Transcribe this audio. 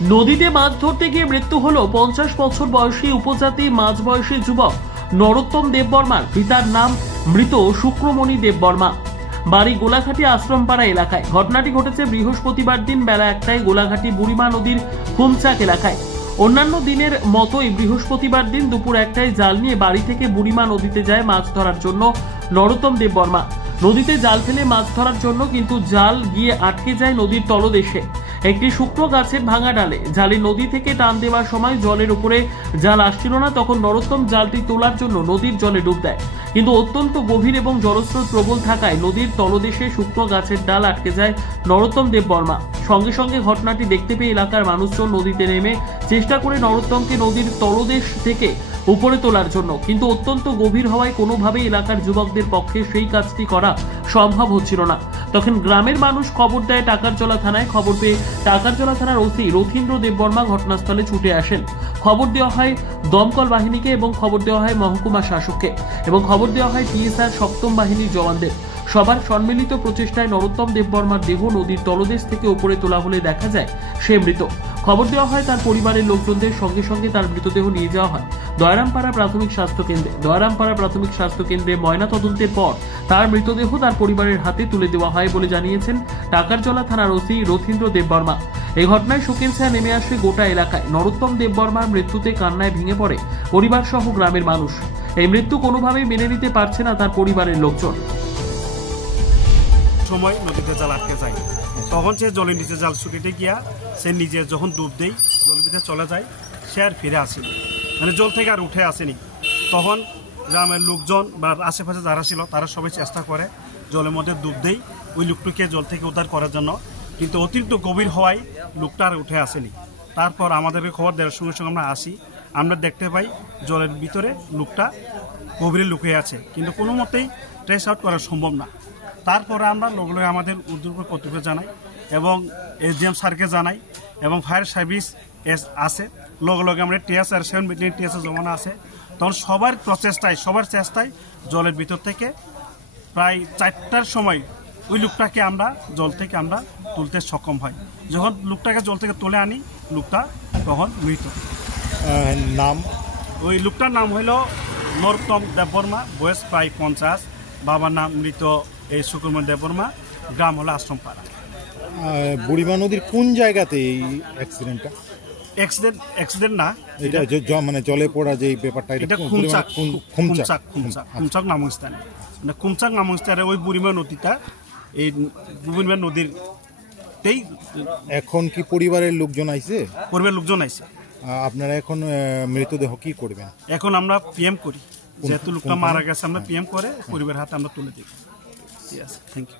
নদীতে মাছ ধরতে গিয়ে মৃত্যু হলো 50 বছর বয়সী উপজাতি মাঝবয়সী যুবক নরোত্তম দেববর্মার। পিতার নাম মৃত শুক্রমণি দেববর্মা। বাড়ি গোলাঘাটি আশ্রমপাড়া এলাকায়। ঘটনাটি ঘটেছে বৃহস্পতিবার দিন বেলা 1টায় গোলাঘাটি বুড়িমা নদীর কুমচাক এলাকায়। অন্যান্য দিনের মতোই বৃহস্পতিবার দিন দুপুর 1টায় জাল নিয়ে বাড়ি থেকে বুড়িমা নদীতে যায় মাছ ধরার জন্য নরোত্তম দেববর্মা। নদীতে জাল ফেলে মাছ ধরার জন্য কিন্তু জাল গিয়ে আটকে যায় নদীর তলদেশে একটি শুকনো গাছের ভাঙা ডালে। জালে নদী থেকে টান দেওয়ার সময় জলের উপরে জাল আসছিল না, তখন নরোত্তম জালটি তোলার জন্য নদীর জলে ডুব দেয়, কিন্তু অত্যন্ত গভীর এবং জলস্রোত প্রবল থাকায় নদীর তলদেশে শুকনো গাছের ডাল আটকে যায় নরোত্তম দেববর্মা। সঙ্গে সঙ্গে ঘটনাটি দেখতে পেয়ে এলাকার মানুষজন নদীতে নেমে চেষ্টা করে নরোত্তমকে নদীর তলদেশ থেকে উপরে তোলার জন্য, কিন্তু অত্যন্ত গভীর হওয়ায় কোনোভাবেই এলাকার যুবকদের পক্ষে সেই কাজটি করা সম্ভব হচ্ছিল না। তখন গ্রামের মানুষ খবর দেয় টাকারজলা থানায়। খবর পেয়ে টাকারজলা থানার ওসি রথীন্দ্র দেববর্মা ঘটনাস্থলে ছুটে আসেন। খবর দেওয়া হয় দমকল বাহিনীকে এবং খবর দেওয়া হয় মহকুমা শাসককে এবং খবর দেওয়া হয় টিএসআর সপ্তম বাহিনীর জওয়ানদের। সবার সম্মিলিত প্রচেষ্টায় নরোত্তম দেববর্মার দেহ নদীর তলদেশ থেকে উপরে তোলা হলে দেখা যায় সে মৃত। খবর দেওয়া হয় তার পরিবারের লোকজনদের। সঙ্গে সঙ্গে তার মৃতদেহ নিয়ে যাওয়া হয় দয়ারামপাড়া প্রাথমিক স্বাস্থ্য কেন্দ্রে। দয়ারামপাড়া প্রাথমিক স্বাস্থ্য কেন্দ্রে ময়না তদন্তের পর তার মৃতদেহ তার পরিবারের হাতে তুলে দেওয়া হয় বলে জানিয়েছেন টাকারজলা থানার ওসি রথীন্দ্র দেববর্মা। এই ঘটনায় শোকের ছায়া নেমে আসে গোটা এলাকায়। নরোত্তম দেববর্মার মৃত্যুতে কান্নায় ভেঙে পড়ে পরিবার সহ গ্রামের মানুষ। এই মৃত্যু কোনোভাবেই মেনে নিতে পারছে না তার পরিবারের লোকজন। সময় নদীতে জাল আটকে যায়, তখন সে জলের নিচে জাল ছুটিতে গিয়া সে নিজে যখন ডুব দেয় জলের ভিতরে চলে যায়, সে আর ফিরে আসেনি, মানে জল থেকে আর উঠে আসেনি। তখন গ্রামের লোকজন বা আশেপাশে যারা ছিল তারা সবাই চেষ্টা করে জলের মধ্যে ডুব দেয় ওই লোকটিকে জল থেকে উদ্ধার করার জন্য, কিন্তু অতিরিক্ত গভীর হওয়ায় লোকটা আর উঠে আসেনি। তারপর আমাদেরকে খবর দেওয়ার সঙ্গে সঙ্গে আমরা আসি, আমরা দেখতে পাই জলের ভিতরে লোকটা গভীরে লুকিয়ে আছে, কিন্তু কোনো মতেই ট্রেস আউট করা সম্ভব না। তারপরে আমরা লগে লগে আমাদের উদ্যোগ কর্তৃপক্ষ জানাই এবং এসডিএম স্যারকে জানাই এবং ফায়ার সার্ভিস আছে, লগে লগে আমরা টিএসআর 7 ব্যাটালিয়ন টিএসআর জমানা আছে। তখন সবার চেষ্টায় জলের ভিতর থেকে প্রায় 4টার সময় ওই লোকটাকে আমরা জল থেকে আমরা তুলতে সক্ষম হয়। যখন লোকটাকে জল থেকে তুলে আনি লোকটা তখন মৃত। নাম ওই লোকটার নাম হইল নরোত্তম দেববর্মা, বয়স প্রায় 50। বাবার নাম মৃত এই শুক্রমণি দেববর্মা, গ্রাম হলো আশ্রমপাড়া। বুড়িমা নদীর কোন জায়গাতে এই অ্যাক্সিডেন্টটা? অ্যাক্সিডেন্ট না, এটা মানে জলে পড়া যে ব্যাপারটা, এটা খুমচাক নামক স্থানে, মানে খুমচাক নামক স্থানে ওই বুড়িমা নদীটা, এই বুড়িমা নদীরতেই। এখন কি পরিবারের লোকজন আইছে? পরিবারের লোকজন আইছে। আপনারা এখন মৃতদেহ কি করবেন? এখন আমরা পিএম করি, যেহেতু লোকটা মারা গেছে আমরা পিএম করে পরিবারের হাতে আমরা তুলে দিই। Thank you.